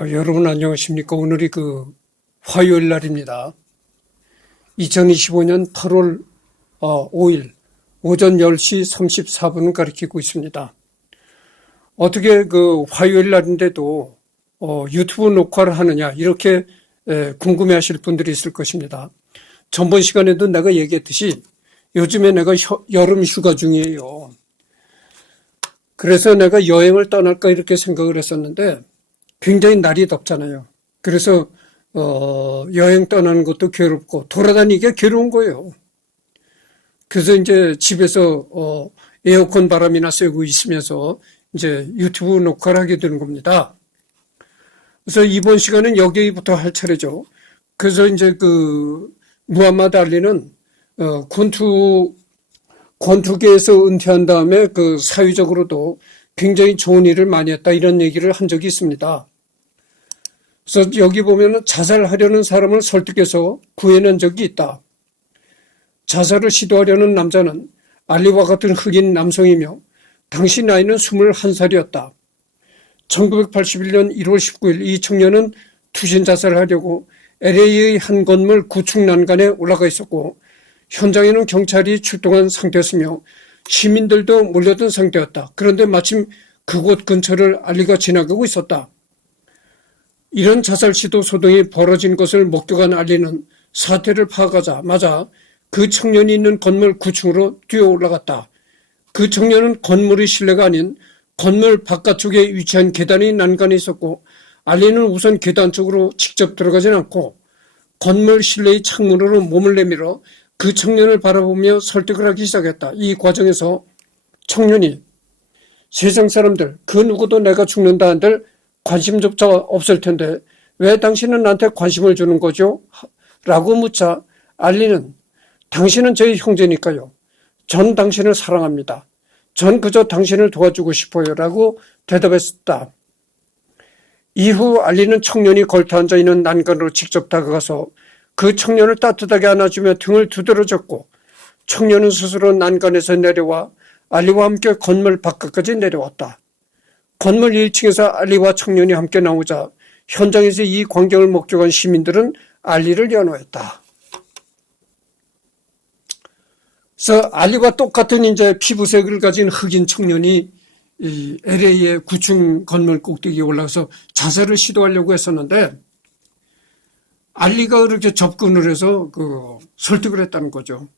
여러분 안녕하십니까? 오늘이 화요일 날입니다. 2025년 8월 5일 오전 10시 34분을 가리키고 있습니다. 어떻게 화요일 날인데도 유튜브 녹화를 하느냐 이렇게 궁금해 하실 분들이 있을 것입니다. 전번 시간에도 내가 얘기했듯이 요즘에 내가 여름 휴가 중이에요. 그래서 내가 여행을 떠날까 이렇게 생각을 했었는데 굉장히 날이 덥잖아요. 그래서 여행 떠나는 것도 괴롭고 돌아다니기가 괴로운 거예요. 그래서 이제 집에서 에어컨 바람이나 쐬고 있으면서 이제 유튜브 녹화를 하게 되는 겁니다. 그래서 이번 시간은 여기부터 할 차례죠. 그래서 이제 무함마드 알리는 권투계에서 은퇴한 다음에 사회적으로도 굉장히 좋은 일을 많이 했다 이런 얘기를 한 적이 있습니다. 그래서 여기 보면은 자살하려는 사람을 설득해서 구해낸 적이 있다. 자살을 시도하려는 남자는 알리와 같은 흑인 남성이며 당시 나이는 21살이었다. 1981년 1월 19일 이 청년은 투신 자살을 하려고 LA의 한 건물 구축 난간에 올라가 있었고 현장에는 경찰이 출동한 상태였으며 시민들도 몰려든 상태였다. 그런데 마침 그곳 근처를 알리가 지나가고 있었다. 이런 자살 시도 소동이 벌어진 것을 목격한 알리는 사태를 파악하자마자 그 청년이 있는 건물 9층으로 뛰어 올라갔다. 그 청년은 건물의 실내가 아닌 건물 바깥쪽에 위치한 계단의 난간에 있었고 알리는 우선 계단 쪽으로 직접 들어가진 않고 건물 실내의 창문으로 몸을 내밀어 그 청년을 바라보며 설득을 하기 시작했다. 이 과정에서 청년이 세상 사람들 그 누구도 내가 죽는다 한들 관심조차 없을 텐데 왜 당신은 나한테 관심을 주는 거죠? 라고 묻자 알리는 당신은 저희 형제니까요. 전 당신을 사랑합니다. 전 그저 당신을 도와주고 싶어요. 라고 대답했다. 이후 알리는 청년이 걸터 앉아있는 난간으로 직접 다가가서 그 청년을 따뜻하게 안아주며 등을 두드러졌고 청년은 스스로 난간에서 내려와 알리와 함께 건물 바깥까지 내려왔다. 건물 1층에서 알리와 청년이 함께 나오자 현장에서 이 광경을 목격한 시민들은 알리를 연호했다. 그래서 알리와 똑같은 이제 피부색을 가진 흑인 청년이 이 LA의 9층 건물 꼭대기에 올라가서 자살을 시도하려고 했었는데 알리가 그렇게 접근을 해서 설득을 했다는 거죠.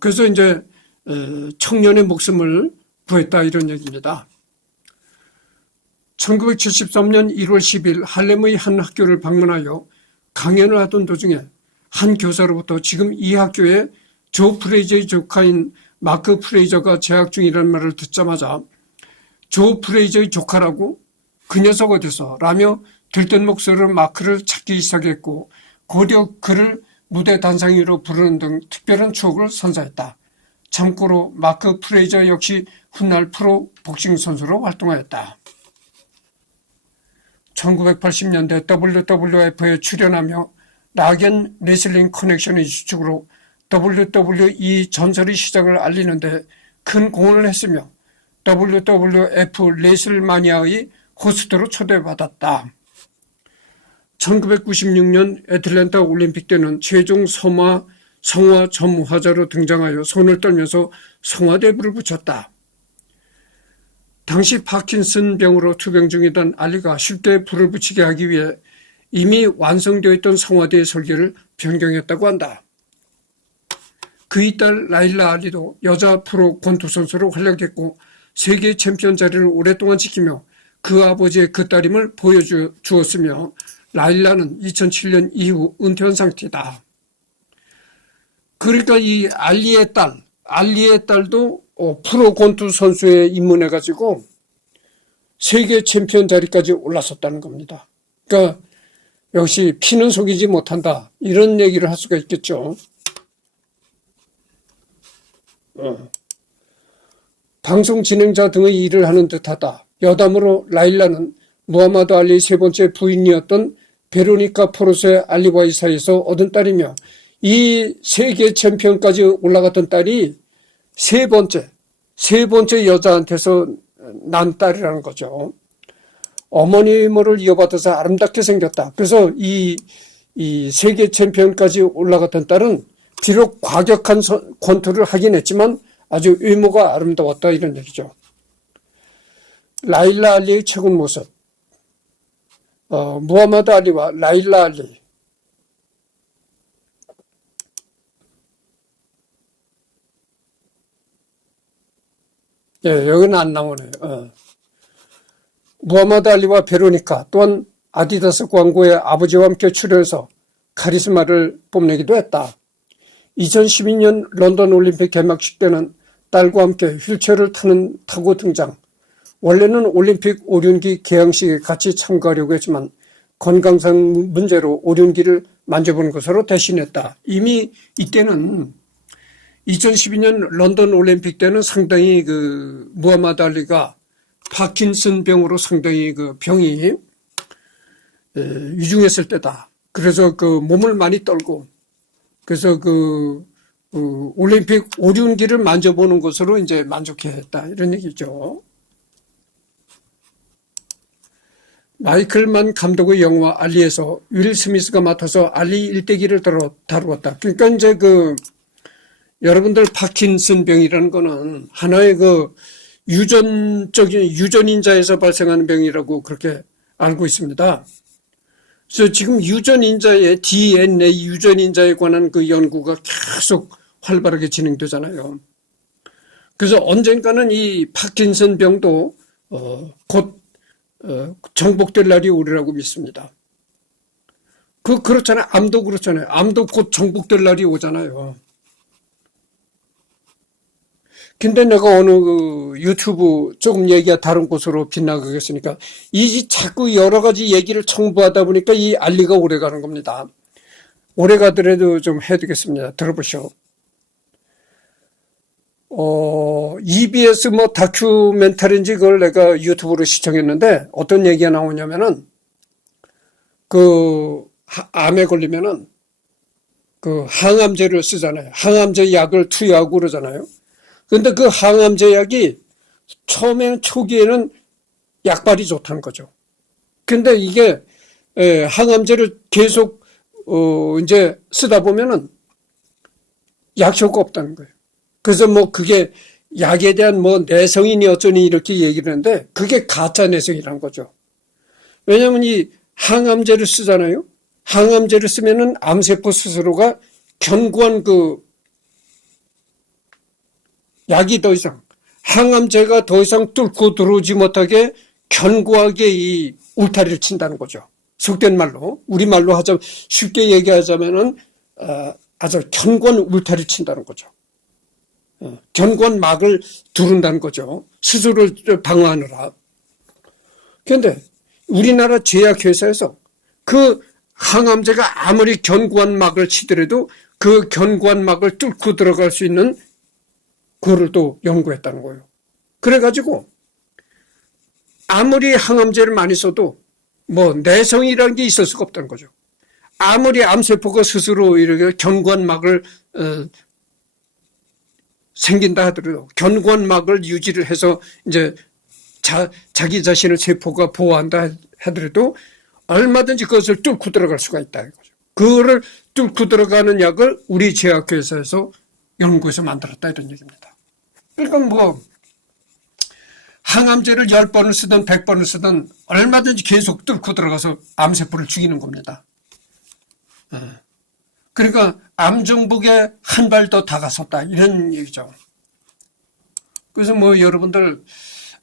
그래서 이제 청년의 목숨을 구했다 이런 얘기입니다. 1973년 1월 10일 할렘의 한 학교를 방문하여 강연을 하던 도중에 한 교사로부터 지금 이 학교에 조 프레이저의 조카인 마크 프레이저가 재학 중이라는 말을 듣자마자 조 프레이저의 조카라고? 그 녀석 어디서? 라며 들뜬 목소리로 마크를 찾기 시작했고 곧이어 그를 무대 단상 위로 부르는 등 특별한 추억을 선사했다. 참고로 마크 프레이저 역시 훗날 프로 복싱 선수로 활동하였다. 1980년대 WWF에 출연하며 락앤 레슬링 커넥션의 주축으로 WWE 전설의 시작을 알리는데 큰 공헌을 했으며 WWF 레슬마니아의 호스트로 초대받았다. 1996년 애틀랜타 올림픽 때는 최종 성화 점화자로 등장하여 손을 떨면서 성화대부를 붙였다. 당시 파킨슨 병으로 투병 중이던 알리가 쉽게 불을 붙이게 하기 위해 이미 완성되어 있던 성화대의 설계를 변경했다고 한다. 그의 딸 라일라 알리도 여자 프로 권투 선수로 활약했고 세계 챔피언 자리를 오랫동안 지키며 그 아버지의 그 딸임을 보여주었으며 라일라는 2007년 이후 은퇴한 상태다. 그러니까 이 알리의 딸도 프로 권투 선수에 입문해가지고 세계 챔피언 자리까지 올랐었다는 겁니다. 그러니까 역시 피는 속이지 못한다. 이런 얘기를 할 수가 있겠죠. 방송 진행자 등의 일을 하는 듯하다. 여담으로 라일라는 무하마드 알리의 세 번째 부인이었던 베로니카 포르세 알리와의 사이에서 얻은 딸이며 이 세계 챔피언까지 올라갔던 딸이 세 번째 여자한테서 난 딸이라는 거죠. 어머니모를 이어받아서 아름답게 생겼다. 그래서 이 세계 챔피언까지 올라갔던 딸은 비록 과격한 권투를 하긴 했지만 아주 외모가 아름다웠다 이런 얘기죠. 라일라 알리의 최근 모습. 무하마드 알리와 라일라 알리. 예, 여기는 안 나오네요. 무하마드 알리와 베로니카 또한 아디다스 광고에 아버지와 함께 출연해서 카리스마를 뽐내기도 했다. 2012년 런던 올림픽 개막식 때는 딸과 함께 휠체어를 타고 등장. 원래는 올림픽 오륜기 개항식에 같이 참가하려고 했지만 건강상 문제로 오륜기를 만져보는 것으로 대신했다. 이미 이때는 2012년 런던 올림픽 때는 상당히 무하마드 알리가 파킨슨 병으로 상당히 병이 위중했을 때다. 그래서 몸을 많이 떨고 그래서 올림픽 오륜기를 만져보는 것으로 이제 만족해했다 이런 얘기죠. 마이클 만 감독의 영화 알리에서 윌 스미스가 맡아서 알리 일대기를 다루었다. 그러니까 이제 여러분들 파킨슨 병이라는 거는 하나의 유전인자에서 발생하는 병이라고 그렇게 알고 있습니다. 그래서 지금 유전인자의 DNA 유전인자에 관한 연구가 계속 활발하게 진행되잖아요. 그래서 언젠가는 이 파킨슨 병도 곧 정복될 날이 오리라고 믿습니다. 그렇잖아요. 암도 그렇잖아요. 암도 곧 정복될 날이 오잖아요. 근데 내가 어느 유튜브 조금 얘기가 다른 곳으로 빗나가겠으니까 이 자꾸 여러 가지 얘기를 첨부하다 보니까 이 알리가 오래 가는 겁니다. 오래 가더라도 좀 해두겠습니다. 들어보시오. EBS 다큐멘터리인지 그걸 내가 유튜브로 시청했는데 어떤 얘기가 나오냐면은 암에 걸리면은 항암제를 쓰잖아요. 항암제 약을 투여하고 그러잖아요. 근데 항암제 약이 초기에는 약발이 좋다는 거죠. 근데 이게 항암제를 계속 이제 쓰다 보면은 약효가 없다는 거예요. 그래서 그게 약에 대한 내성이니 어쩌니 이렇게 얘기를 하는데 그게 가짜 내성이라는 거죠. 왜냐하면 이 항암제를 쓰잖아요. 항암제를 쓰면은 암세포 스스로가 견고한 약이 더 이상 항암제가 더 이상 뚫고 들어오지 못하게 견고하게 이 울타리를 친다는 거죠. 속된 말로 우리말로 쉽게 얘기하자면은 아주 견고한 울타리를 친다는 거죠. 견고한 막을 두른다는 거죠. 스스로를 방어하느라. 그런데 우리나라 제약회사에서 항암제가 아무리 견고한 막을 치더라도 견고한 막을 뚫고 들어갈 수 있는 그거를 또 연구했다는 거예요. 그래가지고 아무리 항암제를 많이 써도 내성이라는 게 있을 수가 없다는 거죠. 아무리 암세포가 스스로 이렇게 견고한 막을 생긴다 하더라도 견고한 막을 유지를 해서 이제 자기 자신의 세포가 보호한다 하더라도 얼마든지 그것을 뚫고 들어갈 수가 있다 이거죠. 그거를 뚫고 들어가는 약을 우리 제약회사에서 연구해서 만들었다 이런 얘기입니다. 그러니까 항암제를 10번을 쓰든 100번을 쓰든 얼마든지 계속 뚫고 들어가서 암세포를 죽이는 겁니다. 그러니까 암 정복에 한 발 더 다가섰다 이런 얘기죠. 그래서 여러분들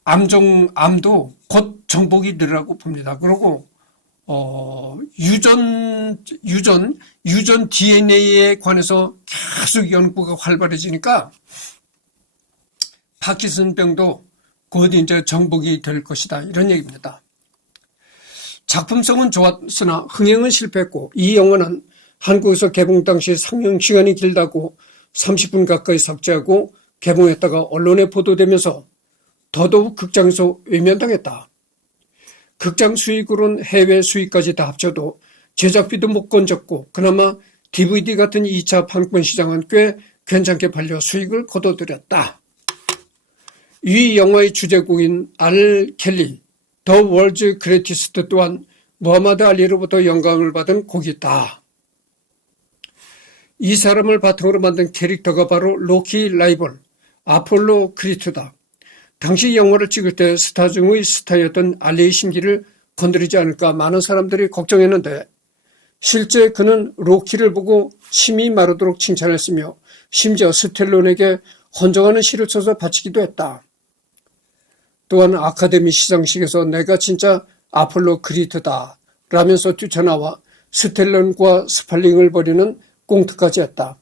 암도 곧 정복이 되리라고 봅니다. 그리고 유전 DNA에 관해서 계속 연구가 활발해지니까 파킨슨병도 곧 이제 정복이 될 것이다 이런 얘기입니다. 작품성은 좋았으나 흥행은 실패했고 이 영화는 한국에서 개봉 당시 상영 시간이 길다고 30분 가까이 삭제하고 개봉했다가 언론에 보도되면서 더더욱 극장에서 외면당했다. 극장 수익으로는 해외 수익까지 다 합쳐도 제작비도 못 건졌고 그나마 DVD 같은 2차 판권 시장은 꽤 괜찮게 팔려 수익을 거둬들였다. 이 영화의 주제곡인 알 켈리 더 월즈 그레이티스트 또한 무하마드 알리로부터 영감을 받은 곡이다. 이 사람을 바탕으로 만든 캐릭터가 바로 로키 라이벌 아폴로 크리트다. 당시 영화를 찍을 때 스타 중의 스타였던 알리의 심기를 건드리지 않을까 많은 사람들이 걱정했는데 실제 그는 로키를 보고 침이 마르도록 칭찬했으며 심지어 스텔론에게 헌정하는 시를 써서 바치기도 했다. 또한 아카데미 시상식에서 내가 진짜 아폴로 크리트다 라면서 뛰쳐나와 스텔론과 스팔링을 벌이는 꽁트까지 했다.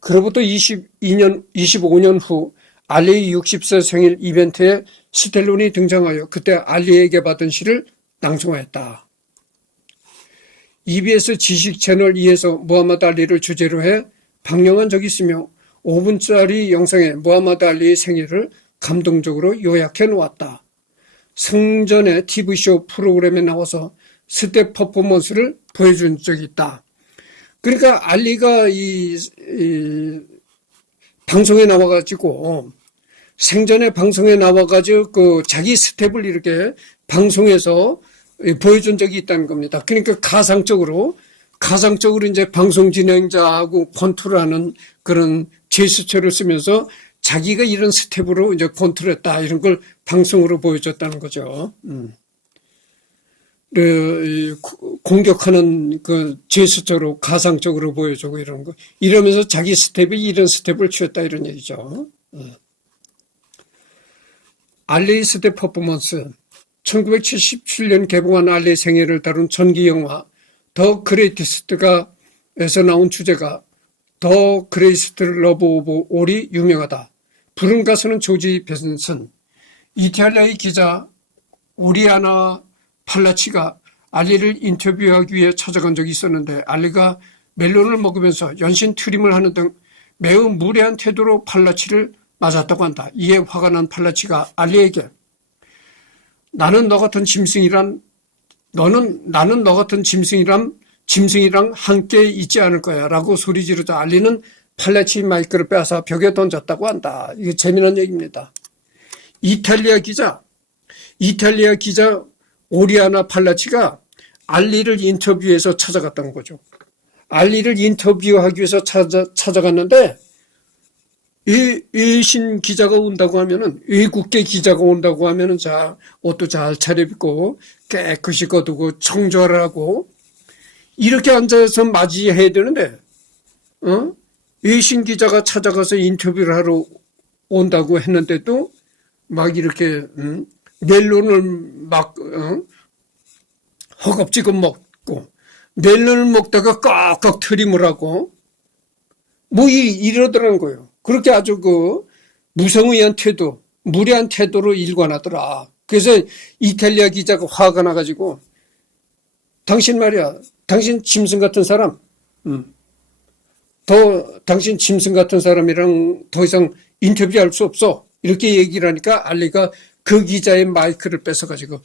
그로부터 25년 후 알리의 60세 생일 이벤트에 스텔론이 등장하여 그때 알리에게 받은 시를 낭송하였다. EBS 지식 채널 2에서 무하마드 알리를 주제로 해 방영한 적이 있으며 5분짜리 영상에 무하마드 알리의 생애를 감동적으로 요약해 놓았다. 생전에 TV쇼 프로그램에 나와서 스텝 퍼포먼스를 보여준 적이 있다. 그러니까 알리가 이 방송에 나와가지고 생전에 방송에 나와가지고 그 자기 스텝을 이렇게 방송에서 보여준 적이 있다는 겁니다. 그러니까 가상적으로 이제 방송 진행자하고 권투라는 그런 제스처를 쓰면서 자기가 이런 스텝으로 이제 권투했다 이런 걸 방송으로 보여줬다는 거죠. 공격하는 그 제스처로 가상적으로 보여주고 이런 거 이러면서 자기 스텝이 이런 스텝을 취했다 이런 얘기죠. 알리의 스텝 퍼포먼스 1977년 개봉한 알리의 생애를 다룬 전기 영화 더 그레이티스트가 에서 나온 주제가 더 그레이스트 러브 오브 올이 유명하다. 부른 가수는 조지 벤슨. 이탈리아의 기자 오리아나 팔라치가 알리를 인터뷰하기 위해 찾아간 적이 있었는데 알리가 멜론을 먹으면서 연신 트림을 하는 등 매우 무례한 태도로 팔라치를 맞았다고 한다. 이에 화가 난 팔라치가 알리에게 나는 너 같은 짐승이랑 함께 있지 않을 거야 라고 소리 지르자 알리는 팔라치 마이크를 빼앗아 벽에 던졌다고 한다. 이게 재미난 얘기입니다. 이탈리아 기자 오리아나 팔라치가 알리를 인터뷰해서 찾아갔다는 거죠. 알리를 인터뷰하기 위해서 찾아갔는데 외신 기자가 온다고 하면은 외국계 기자가 온다고 하면은 자 옷도 잘 차려입고 깨끗이 거두고 청조를 하고 이렇게 앉아서 맞이해야 되는데 외신 기자가 찾아가서 인터뷰를 하러 온다고 했는데도 막 이렇게 멜론을 막 허겁지겁 먹고 멜론을 먹다가 꽉꽉 트림을 하고 뭐 이러더라는 거예요. 그렇게 아주 그 무성의한 태도, 무례한 태도로 일관하더라. 그래서 이탈리아 기자가 화가 나가지고 당신 말이야, 당신 짐승 같은 사람, 당신 짐승 같은 사람이랑 더 이상 인터뷰할 수 없어. 이렇게 얘기를 하니까 알리가 그 기자의 마이크를 뺏어가지고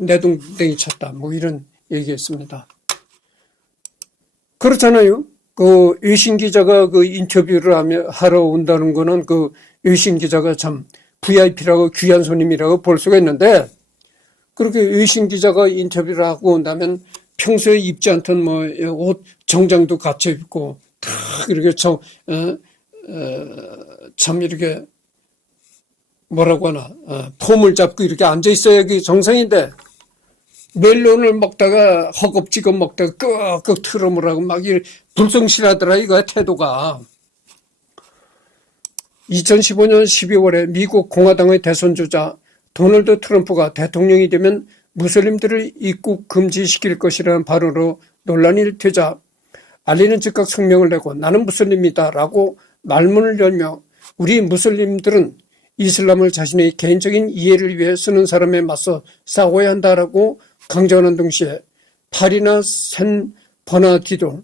내동댕이 쳤다. 뭐 이런 얘기했습니다. 그렇잖아요. 그 외신 기자가 그 인터뷰를 하러 온다는 거는 그 외신 기자가 참 VIP라고 귀한 손님이라고 볼 수가 있는데 그렇게 외신 기자가 인터뷰를 하고 온다면 평소에 입지 않던 뭐 옷 정장도 갖춰 입고 다 이렇게 참 이렇게 뭐라고 하나 폼을 잡고 이렇게 앉아 있어야 그게 정상인데 멜론을 먹다가 허겁지겁 먹다가 끄끄 트럼을 하고 막 불성실하더라 이거야 태도가. 2015년 12월에 미국 공화당의 대선주자 도널드 트럼프가 대통령이 되면 무슬림들을 입국 금지시킬 것이라는 발언으로 논란이 일되자 알리는 즉각 성명을 내고 나는 무슬림이다 라고 말문을 열며 우리 무슬림들은 이슬람을 자신의 개인적인 이해를 위해 쓰는 사람에 맞서 싸워야 한다라고 강조하는 동시에 파리나 샌 버나디노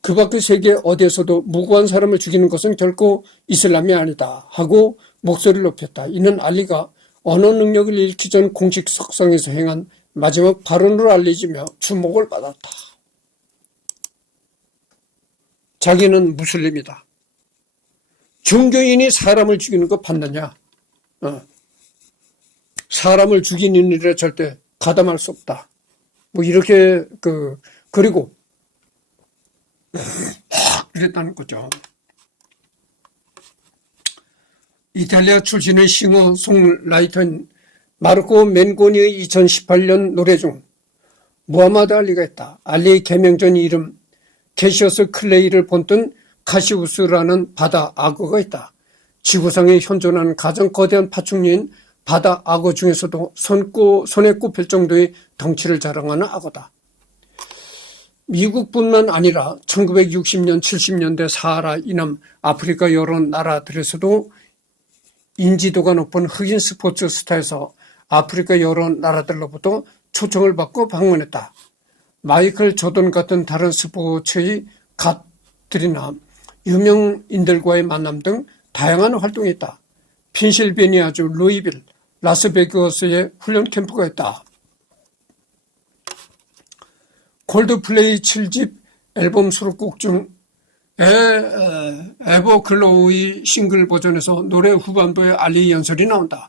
그 밖의 세계 어디에서도 무고한 사람을 죽이는 것은 결코 이슬람이 아니다 하고 목소리를 높였다. 이는 알리가 언어 능력을 잃기 전 공식 석상에서 행한 마지막 발언으로 알려지며 주목을 받았다. 자기는 무슬림이다. 종교인이 사람을 죽이는 거 봤느냐? 사람을 죽이는 일에 절대 가담할 수 없다. 뭐 이렇게 그리고 그랬다는 거죠. 이탈리아 출신의 싱어송라이터인 마르코 멘고니의 2018년 노래 중 무하마드 알리가 있다. 알리의 개명전 이름 캐시어스 클레이를 본뜬 카시우스라는 바다 악어가 있다. 지구상에 현존하는 가장 거대한 파충류인 바다 악어 중에서도 손에 꼽힐 정도의 덩치를 자랑하는 악어다. 미국뿐만 아니라 1960년, 70년대 사하라 이남 아프리카 여러 나라들에서도 인지도가 높은 흑인 스포츠 스타에서 아프리카 여러 나라들로부터 초청을 받고 방문했다. 마이클 조던 같은 다른 스포츠의 갓들이나 유명인들과의 만남 등 다양한 활동이 있다. 펜실베니아주 루이빌, 라스베가스에 훈련 캠프가 있다. 콜드플레이 7집 앨범 수록곡 중 에버글로우의 싱글 버전에서 노래 후반부에 알리 연설이 나온다.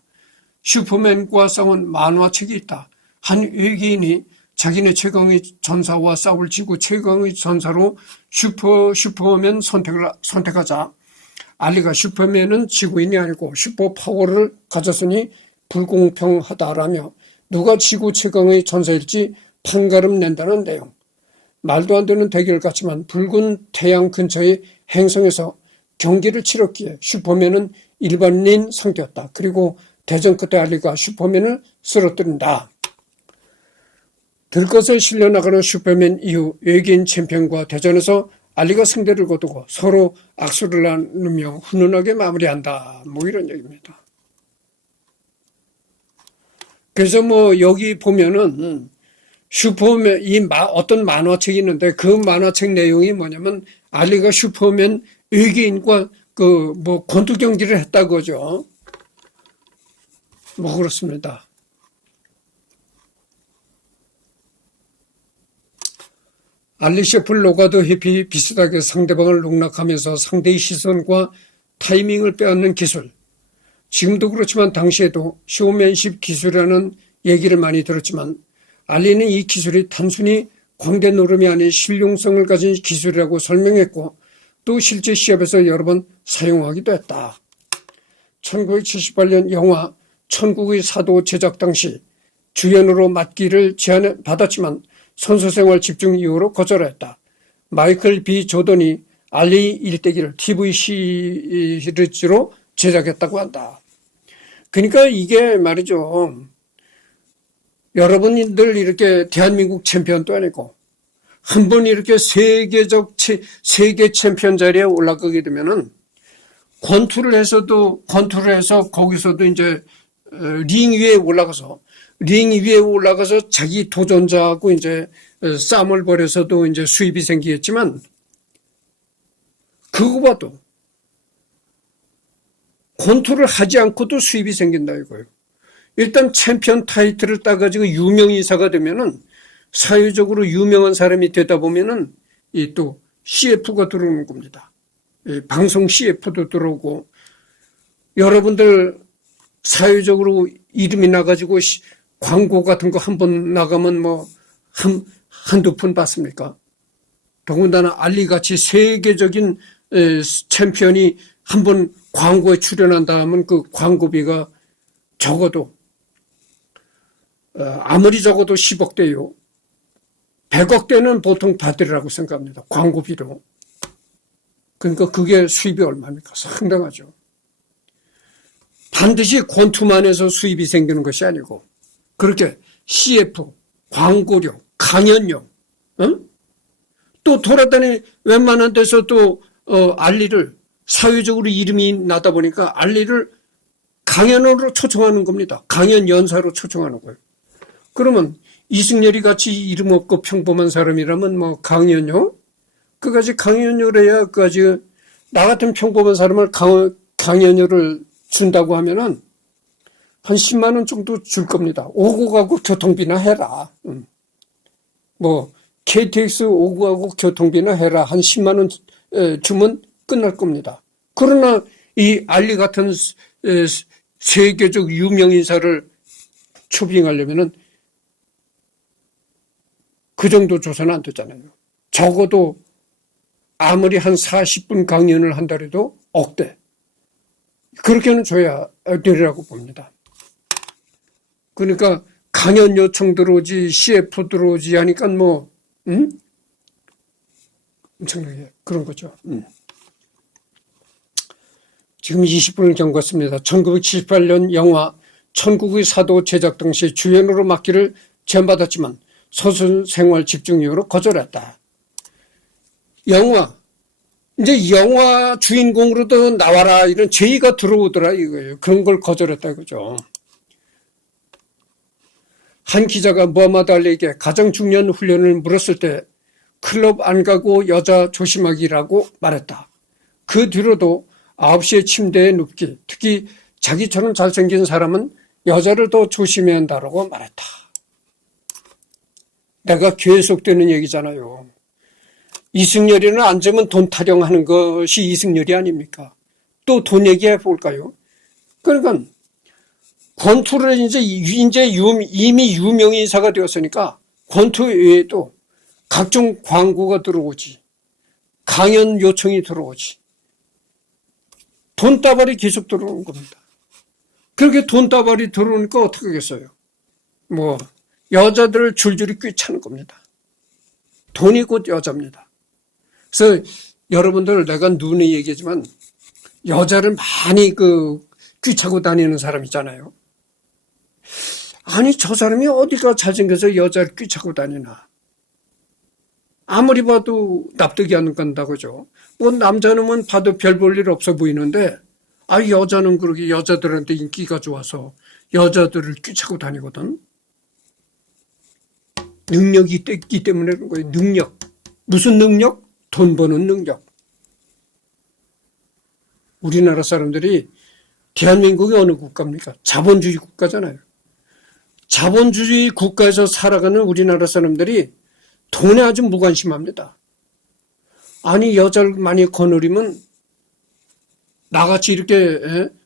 슈퍼맨과 싸운 만화책이 있다. 한 외계인이 자기네 최강의 전사와 싸울 지구 최강의 전사로 슈퍼맨 선택하자 알리가 슈퍼맨은 지구인이 아니고 슈퍼파워를 가졌으니 불공평하다라며 누가 지구 최강의 전사일지 판가름 낸다는 내용. 말도 안 되는 대결 같지만 붉은 태양 근처의 행성에서 경기를 치렀기에 슈퍼맨은 일반인 상대였다. 그리고 대전 끝에 알리가 슈퍼맨을 쓰러뜨린다. 들것을 실려나가는 슈퍼맨 이후 외계인 챔피언과 대전에서 알리가 승대를 거두고 서로 악수를 나누며 훈훈하게 마무리한다. 뭐 이런 얘기입니다. 그래서 뭐 여기 보면은 슈퍼맨 어떤 만화책이 있는데 그 만화책 내용이 뭐냐면 알리가 슈퍼맨 외계인과 권투 경기를 했다고죠. 뭐 그렇습니다. 알리 셰플 로가드 해피 비슷하게 상대방을 농락하면서 상대의 시선과 타이밍을 빼앗는 기술. 지금도 그렇지만 당시에도 쇼맨십 기술이라는 얘기를 많이 들었지만 알리는 이 기술이 단순히 광대 노름이 아닌 실용성을 가진 기술이라고 설명했고 또 실제 시합에서 여러 번 사용하기도 했다. 1978년 영화 천국의 사도 제작 당시 주연으로 맡기를 제안받았지만 선수생활 집중 이유로 거절했다. 마이클 B. 조던이 알리 일대기를 TV 시리즈로 제작했다고 한다. 그러니까 이게 말이죠. 여러분들 이렇게 대한민국 챔피언도 아니고 한 번 이렇게 세계 챔피언 자리에 올라가게 되면은 권투를 해서 거기서도 이제 링 위에 올라가서 자기 도전자하고 이제 싸움을 벌여서도 이제 수입이 생기겠지만 그거봐도 권투를 하지 않고도 수입이 생긴다 이거예요. 일단 챔피언 타이틀을 따가지고 유명인사가 되면은 사회적으로 유명한 사람이 되다 보면은 이 또 CF가 들어오는 겁니다. 방송 CF도 들어오고 여러분들 사회적으로 이름이 나가지고 광고 같은 거 한 번 나가면 뭐 한두 푼 받습니까? 더군다나 알리같이 세계적인 챔피언이 한 번 광고에 출연한다 하면 그 광고비가 적어도 아무리 적어도 10억 대요. 100억 대는 보통 받으리라고 생각합니다. 광고비로. 그러니까 그게 수입이 얼마입니까? 상당하죠. 반드시 권투만 해서 수입이 생기는 것이 아니고 그렇게 CF, 광고료, 강연료, 또 돌아다니 웬만한 데서 또 알리를 사회적으로 이름이 나다 보니까 알리를 강연으로 초청하는 겁니다. 강연 연사로 초청하는 거예요. 그러면 이승열이 같이 이름 없고 평범한 사람이라면 뭐 강연료? 그까지 강연료를 해야 그까지 나 같은 평범한 사람을 강연료를 준다고 하면은 한 10만 원 정도 줄 겁니다. 오고 가고 교통비나 해라. 뭐 KTX 오고 가고 교통비나 해라. 한 10만 원 주면 끝날 겁니다. 그러나 이 알리 같은 세계적 유명인사를 초빙하려면은 그 정도 줘서는 안 되잖아요. 적어도 아무리 한 40분 강연을 한다 해도 억대. 그렇게는 줘야 되리라고 봅니다. 그러니까 강연 요청 들어오지, CF 들어오지 하니까 엄청나게 그런 거죠. 지금 20분을 경과했습니다. 1978년 영화 천국의 사도 제작 당시 주연으로 맡기를 제안받았지만 서술 생활 집중력으로 거절했다. 이제 영화 주인공으로도 나와라 이런 제의가 들어오더라 이거예요. 그런 걸 거절했다 이거죠. 한 기자가 무하마드 알리에게 가장 중요한 훈련을 물었을 때 클럽 안 가고 여자 조심하기라고 말했다. 그 뒤로도 9시에 침대에 눕기, 특히 자기처럼 잘생긴 사람은 여자를 더 조심해야 한다고 말했다. 내가 계속되는 얘기잖아요. 이승열이는 앉으면 돈 타령하는 것이 이승열이 아닙니까? 또 돈 얘기해 볼까요? 그러니까 권투를 이제 이미 유명인사가 되었으니까 권투 외에도 각종 광고가 들어오지, 강연 요청이 들어오지, 돈다발이 계속 들어오는 겁니다. 그렇게 돈다발이 들어오니까 어떻게 하겠어요? 여자들을 줄줄이 꿰차는 겁니다. 돈이 곧 여자입니다. 그래서 여러분들 내가 눈에 얘기하지만 여자를 많이 꿰차고 다니는 사람 있잖아요. 아니 저 사람이 어디가 잘생겨서 여자를 꿰차고 다니나. 아무리 봐도 납득이 안 간다고죠. 남자는 봐도 별 볼 일 없어 보이는데 여자는 그렇게 여자들한테 인기가 좋아서 여자들을 꿰차고 다니거든. 능력이 있기 때문에 그런 거예요. 능력. 무슨 능력? 돈 버는 능력. 우리나라 사람들이 대한민국이 어느 국가입니까? 자본주의 국가잖아요. 자본주의 국가에서 살아가는 우리나라 사람들이 돈에 아주 무관심합니다. 아니 여자를 많이 거느리면 나같이 이렇게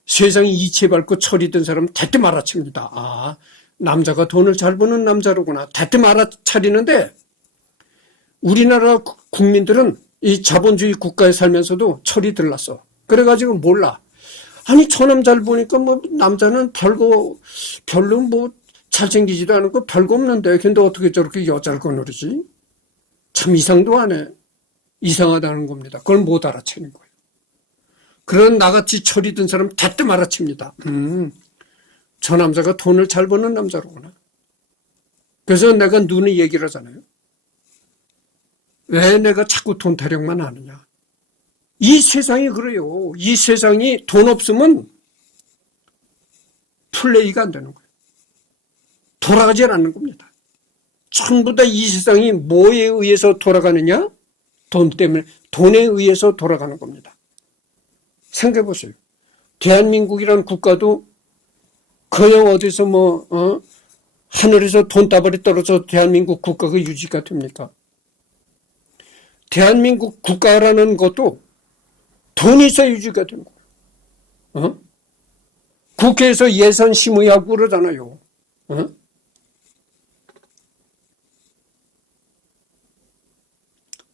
세상에 이치 밟고 철이든 사람은 대뜸 알아챕니다. 남자가 돈을 잘 버는 남자로구나. 대뜸 알아차리는데 우리나라 국민들은 이 자본주의 국가에 살면서도 철이 들렀어. 그래가지고 몰라. 아니 저남 잘 보니까 남자는 별로 잘생기지도 않고 별거 없는데 근데 어떻게 저렇게 여자를 거느리지? 참 이상도 안 해. 이상하다는 겁니다. 그걸 못 알아채는 거예요. 그런 나같이 철이 든 사람 대뜸 알아챕니다. 저 남자가 돈을 잘 버는 남자로구나. 그래서 내가 눈에 얘기를 하잖아요. 왜 내가 자꾸 돈 타령만 하느냐. 이 세상이 그래요. 이 세상이 돈 없으면 플레이가 안 되는 거예요. 돌아가지 않는 겁니다. 전부 다 이 세상이 뭐에 의해서 돌아가느냐? 돈 때문에, 돈에 의해서 돌아가는 겁니다. 생각해 보세요. 대한민국이라는 국가도 그냥 어디서 하늘에서 돈다발이 떨어져 대한민국 국가가 유지가 됩니까? 대한민국 국가라는 것도 돈이 있어야 유지가 되는 거예요. 국회에서 예산 심의하고 그러잖아요.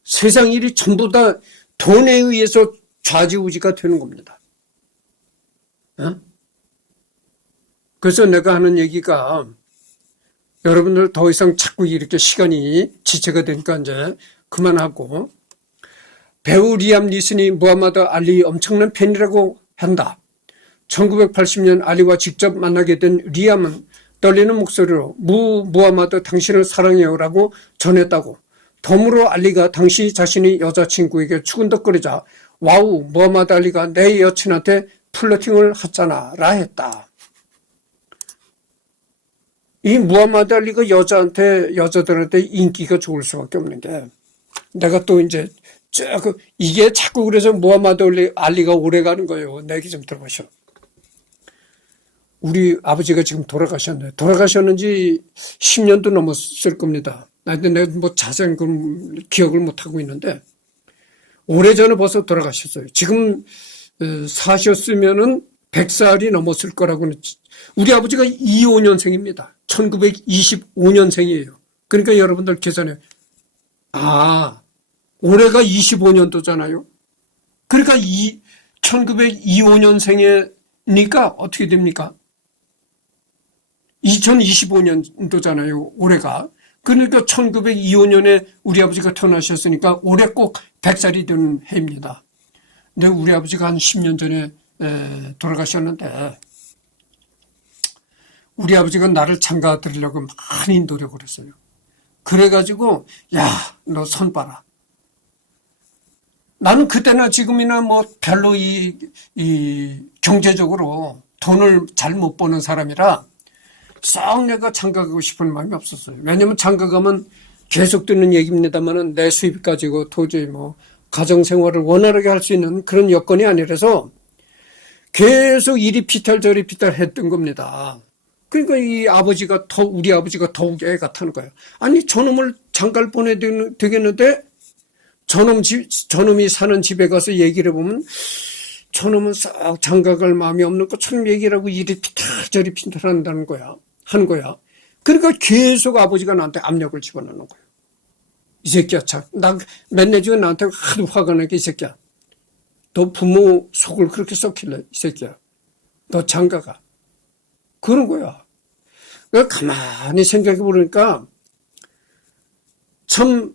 세상 일이 전부 다 돈에 의해서 좌지우지가 되는 겁니다. 그래서 내가 하는 얘기가 여러분들 더 이상 자꾸 이렇게 시간이 지체가 되니까 이제 그만하고, 배우 리암 니슨이 무하마드 알리 엄청난 팬이라고 한다. 1980년 알리와 직접 만나게 된 리암은 떨리는 목소리로 무하마드 당신을 사랑해요라고 전했다고. 덤으로 알리가 당시 자신이 여자친구에게 추근덕거리자 와우 무하마드 알리가 내 여친한테 플러팅을 했잖아 라 했다. 이 무하마드 알리가 여자들한테 인기가 좋을 수밖에 없는 게, 내가 또 이제 이게 자꾸 그래서 무하마드 알리가 오래 가는 거예요. 내 얘기 좀 들어보셔. 우리 아버지가 지금 돌아가셨는지 10년도 넘었을 겁니다. 근데 내가 자세한 기억을 못 하고 있는데 오래전에 벌써 돌아가셨어요. 지금 사셨으면은 100살이 넘었을 거라고는. 우리 아버지가 25년생입니다. 1925년생이에요. 그러니까 여러분들 계산해. 올해가 25년도잖아요. 그러니까 1925년생이니까 어떻게 됩니까? 2025년도잖아요, 올해가. 그러니까 1925년에 우리 아버지가 태어나셨으니까 올해 꼭 100살이 되는 해입니다. 근데 우리 아버지가 한 10년 전에 돌아가셨는데 우리 아버지가 나를 장가 들으려고 많이 노력을 했어요. 그래가지고 야, 너 손 봐라. 나는 그때나 지금이나 뭐 별로 이 경제적으로 돈을 잘 못 버는 사람이라 썩 내가 장가 가고 싶은 마음이 없었어요. 왜냐면 장가 가면 계속 듣는 얘기입니다만은 내 수입 가지고 도저히 뭐 가정생활을 원활하게 할 수 있는 그런 여건이 아니라서 계속 이리 피탈 저리 피탈 했던 겁니다. 그러니까 우리 아버지가 더욱 애가 타는 거예요. 아니, 저놈을 장가를 보내야 되겠는데 저놈이 사는 집에 가서 얘기를 해보면 저놈은 싹 장가 갈 마음이 없는 것처럼 얘기를 하고 이리 피탈 저리 피탈 하는 거야. 그러니까 계속 아버지가 나한테 압력을 집어넣는 거예요. 이 새끼야, 참. 맨날 지금 나한테 하도 화가 나게, 이 새끼야. 너 부모 속을 그렇게 썩힐래, 이 새끼야. 너 장가가. 그런 거야. 그러니까 가만히 생각해 보니까 참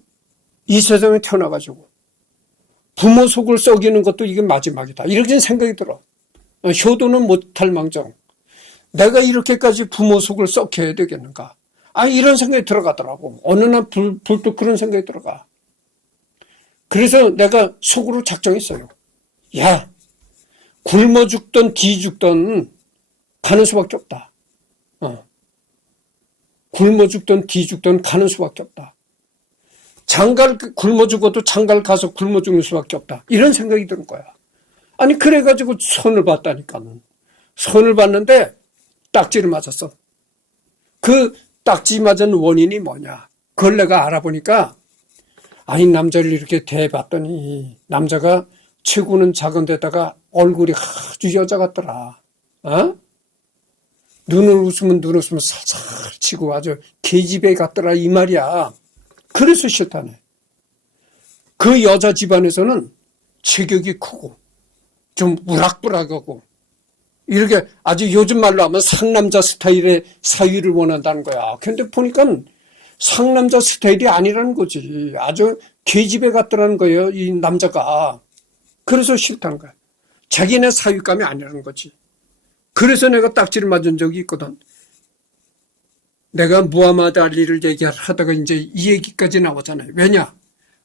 이 세상에 태어나가지고 부모 속을 썩이는 것도 이게 마지막이다. 이렇게 생각이 들어. 효도는 못할 망정. 내가 이렇게까지 부모 속을 썩혀야 되겠는가. 이런 생각이 들어가더라고. 어느 날 불도 그런 생각이 들어가. 그래서 내가 속으로 작정했어요. 야, 굶어 죽던 뒤 죽던 가는 수밖에 없다. 굶어 죽던 뒤 죽던 가는 수밖에 없다. 장가를 굶어 죽어도 장가를 가서 굶어 죽는 수밖에 없다. 이런 생각이 드는 거야. 아니, 그래가지고 손을 봤다니까. 손을 봤는데 딱지를 맞았어. 그 딱지 맞은 원인이 뭐냐. 그걸 내가 알아보니까 이 남자를 이렇게 대봤더니 남자가 체구는 작은 데다가 얼굴이 아주 여자 같더라. 눈웃으면 살살 치고 아주 계집애 같더라 이 말이야. 그래서 싫다네. 그 여자 집안에서는 체격이 크고 좀 우락부락하고 이렇게 아주 요즘 말로 하면 상남자 스타일의 사위를 원한다는 거야. 근데 보니까 상남자 스타일이 아니라는 거지. 아주 계집애 같더라는 거예요, 이 남자가. 그래서 싫다는 거야. 자기네 사위감이 아니라는 거지. 그래서 내가 딱지를 맞은 적이 있거든. 내가 무하마드 알리를 얘기하다가 이제 이 얘기까지 나오잖아요. 왜냐?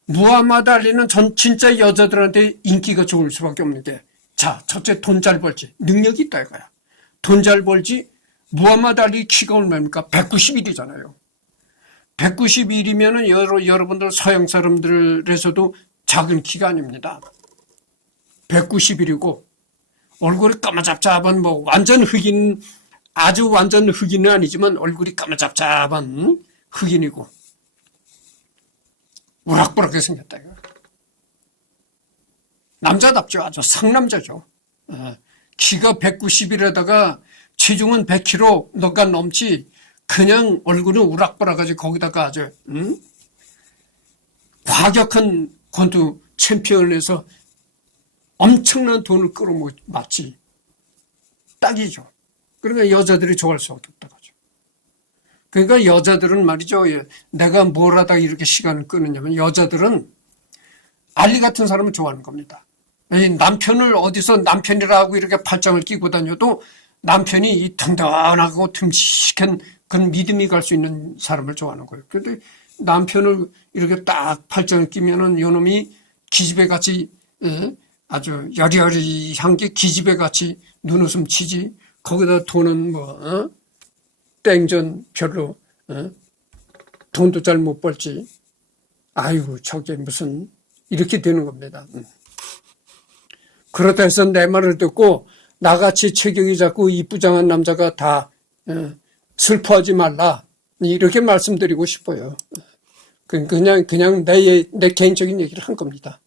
무하마드 알리는 진짜 여자들한테 인기가 좋을 수밖에 없는 게, 자, 첫째 돈 잘 벌지. 능력이 있다 이거야. 돈 잘 벌지. 무하마드 알리 키가 얼마입니까? 191이잖아요. 191이면은 여러분들 서양 사람들에서도 작은 키가 아닙니다. 191이고 얼굴이 까마잡잡한 뭐 완전 흑인, 아주 완전 흑인은 아니지만 얼굴이 까마잡잡한 흑인이고 우락부락하게 생겼다 이거. 남자답죠. 아주 상남자죠. 키가 190이라다가 체중은 100kg 너가 넘지. 그냥 얼굴은 우락부락하지. 거기다가 아주 과격한 권투 챔피언에서 엄청난 돈을 끌어모았지. 딱이죠. 그러니까 여자들이 좋아할 수밖에 없다고 하죠. 그러니까 여자들은 말이죠. 내가 뭘 하다 이렇게 시간을 끄느냐면 여자들은 알리 같은 사람을 좋아하는 겁니다. 남편을 어디서 남편이라 하고 이렇게 팔짱을 끼고 다녀도 남편이 이 든든하고 듬직한 그런 믿음이 갈 수 있는 사람을 좋아하는 거예요. 그런데 남편을 이렇게 딱 팔짱을 끼면은 요놈이 기집애같이 아주 여리여리한 게 기집애같이 눈웃음 치지. 거기다 돈은 뭐 땡전 별로 돈도 잘 못 벌지. 아이고 저게 무슨 이렇게 되는 겁니다. 그렇다 해서 내 말을 듣고 나같이 체격이 작고 이쁘장한 남자가 다 슬퍼하지 말라 이렇게 말씀드리고 싶어요. 그냥 내 개인적인 얘기를 한 겁니다.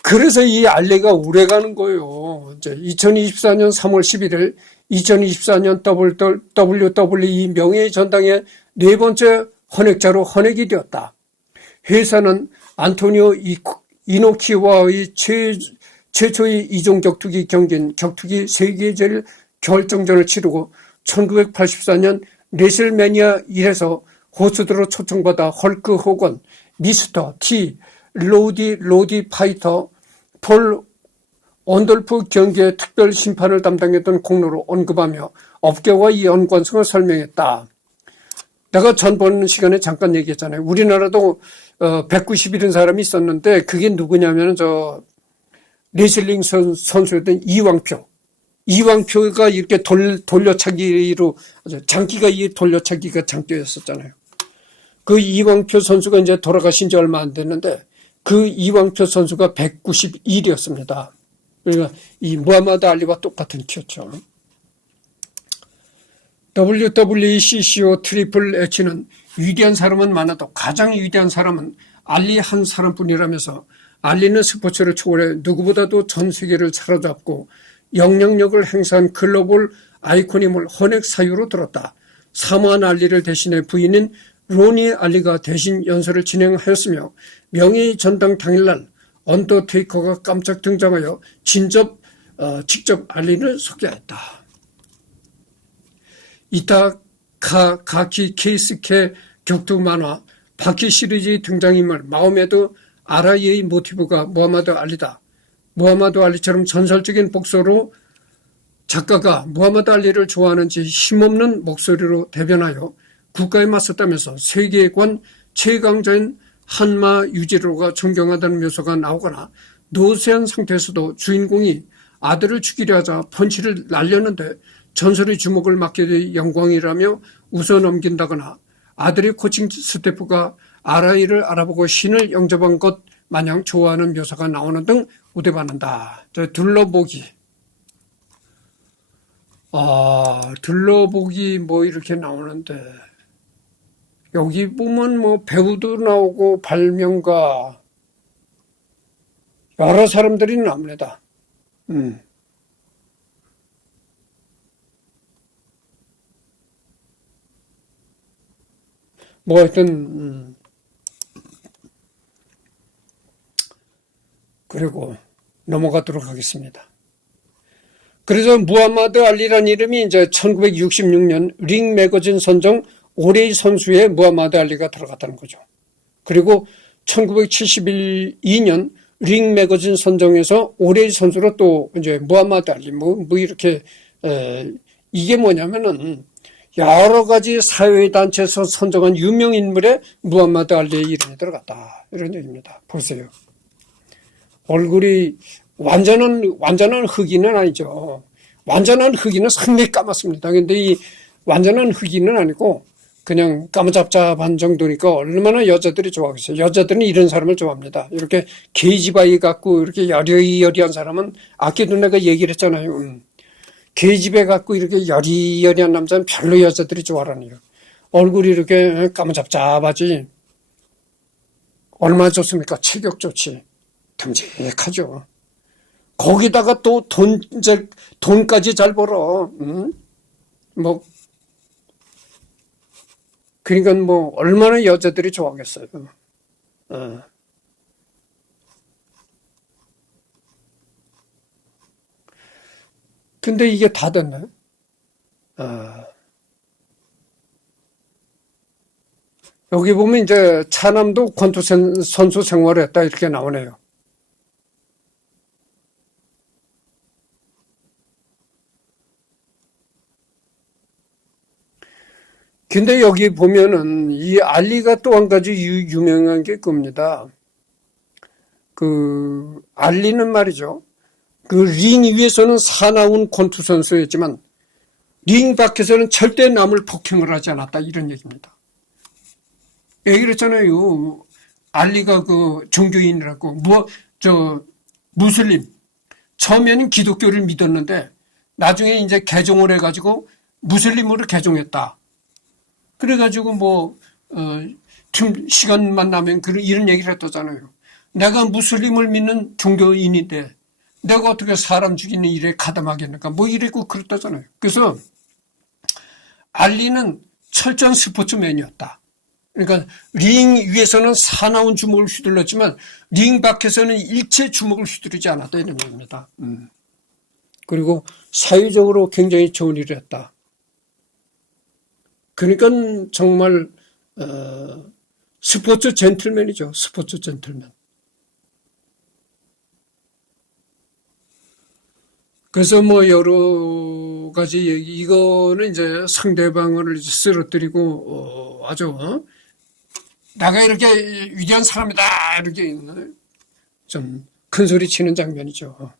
그래서 이 알리가 오래 가는 거예요. 이제 2024년 3월 11일 2024년 WWE 명예의 전당의 네 번째 헌액자로 헌액이 되었다. 회사는 안토니오 이노키와의 최초의 이종 격투기 경기인 격투기 세계 제일 결정전을 치르고 1984년 레슬매니아 1에서 호스트로 초청받아 헐크 호건, 미스터 T, 로디 파이터, 폴 온돌프 경기의 특별 심판을 담당했던 공로로 언급하며 업계와 연관성을 설명했다. 내가 전번 시간에 잠깐 얘기했잖아요. 우리나라도 190이라는 사람이 있었는데 그게 누구냐면 레슬링 선수였던 이왕표가 이렇게 돌려차기로 장기가 이 돌려차기가 장기였었잖아요. 그 이왕표 선수가 이제 돌아가신 지 얼마 안 됐는데 그 이왕표 선수가 191이었습니다. 그러니까 이 무하마드 알리와 똑같은 키였죠. WWE CCO 트리플 H는 위대한 사람은 많아도 가장 위대한 사람은 알리 한 사람뿐이라면서 알리는 스포츠를 초월해 누구보다도 전 세계를 사로잡고 영향력을 행사한 글로벌 아이콘임을 헌액 사유로 들었다. 사모한 알리를 대신해 부인인 로니 알리가 대신 연설을 진행하였으며 명예의 전당 당일날 언더테이커가 깜짝 등장하여 직접 알리를 소개했다. 이타 가키 케이스케 격투 만화 바키 시리즈의 등장인물 마호메드 아라이의 모티브가 무하마드 알리다. 무하마드 알리처럼 전설적인 복서로 작가가 무하마드 알리를 좋아하는지 힘없는 목소리로 대변하여 국가에 맞섰다면서 세계관 최강자인 한마 유지로가 존경하다는 묘사가 나오거나 노쇠한 상태에서도 주인공이 아들을 죽이려 하자 펀치를 날렸는데 전설의 주먹을 맞게 돼 영광이라며 웃어넘긴다거나 아들의 코칭 스태프가 아라이를 알아보고 신을 영접한 것 마냥 좋아하는 묘사가 나오는 등 우대받는다. 둘러보기. 둘러보기 뭐 이렇게 나오는데 여기 보면 뭐 배우도 나오고 발명가 여러 사람들이 나옵니다. 뭐 하여튼 그리고 넘어가도록 하겠습니다. 그래서 무하마드 알리라는 이름이 이제 1966년 링 매거진 선정 올해의 선수에 무하마드 알리가 들어갔다는 거죠. 그리고 1972년 링 매거진 선정에서 올해의 선수로 또 이제 무하마드 알리 뭐 이렇게 이게 뭐냐면은 여러 가지 사회단체에서 선정한 유명 인물에 무하마드 알리의 이름이 들어갔다 이런 얘기입니다. 보세요. 얼굴이 완전한 흑인은 아니죠. 완전한 흑인은 상당히 까맣습니다. 근데 이 완전한 흑인은 아니고 그냥 까무잡잡한 정도니까 얼마나 여자들이 좋아하겠어요. 여자들은 이런 사람을 좋아합니다. 이렇게 게이지바이 갖고 이렇게 여리여리한 사람은 아까도 내가 얘기를 했잖아요. 게이지배 갖고 이렇게 여리여리한 남자는 별로 여자들이 좋아하라니요. 얼굴이 이렇게 까무잡잡하지 얼마나 좋습니까? 체격 좋지. 듬직하죠. 거기다가 또 돈까지 잘 벌어. 뭐 그러니까 뭐 얼마나 여자들이 좋아하겠어요. 근데 이게 다 됐네. 여기 보면 이제 차남도 권투 선수 생활을 했다 이렇게 나오네요. 근데 여기 보면은 이 알리가 또 한 가지 유명한 게 겁니다. 그 알리는 말이죠. 그 링 위에서는 사나운 권투 선수였지만 링 밖에서는 절대 남을 폭행을 하지 않았다 이런 얘기입니다. 얘기를 했잖아요. 알리가 그 종교인이라고 무슬림 처음에는 기독교를 믿었는데 나중에 이제 개종을 해가지고 무슬림으로 개종했다. 그래가지고 시간만 나면 이런 얘기를 했다잖아요. 내가 무슬림을 믿는 종교인인데 내가 어떻게 사람 죽이는 일에 가담하겠는가 뭐 이랬고 그랬다잖아요. 그래서 알리는 철저한 스포츠맨이었다. 그러니까 링 위에서는 사나운 주먹을 휘둘렀지만 링 밖에서는 일체 주먹을 휘두르지 않았다 이런 얘기입니다. 그리고 사회적으로 굉장히 좋은 일을 했다. 그러니까 정말 스포츠 젠틀맨이죠. 스포츠 젠틀맨. 그래서 뭐 여러 가지 얘기, 이거는 이제 상대방을 쓰러뜨리고 아주 내가 이렇게 위대한 사람이다 이렇게 좀 큰 소리 치는 장면이죠. 뭐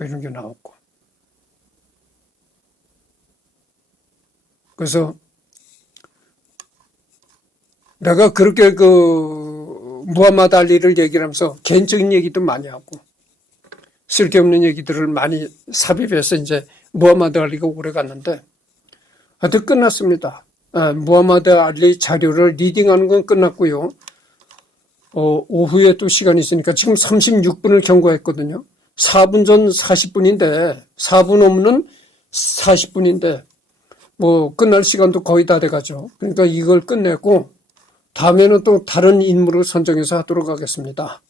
이런 게 나왔고. 그래서 내가 그렇게 무하마드 알리를 얘기를 하면서 개인적인 얘기도 많이 하고 쓸데없는 얘기들을 많이 삽입해서 이제 무하마드 알리가 오래 갔는데 하여튼 끝났습니다. 무하마드 알리 자료를 리딩하는 건 끝났고요. 오후에 또 시간이 있으니까 지금 36분을 경과했거든요. 4분 전 40분인데 4분 없는 40분인데 뭐 끝날 시간도 거의 다 돼가죠. 그러니까 이걸 끝내고 다음에는 또 다른 인물을 선정해서 하도록 하겠습니다.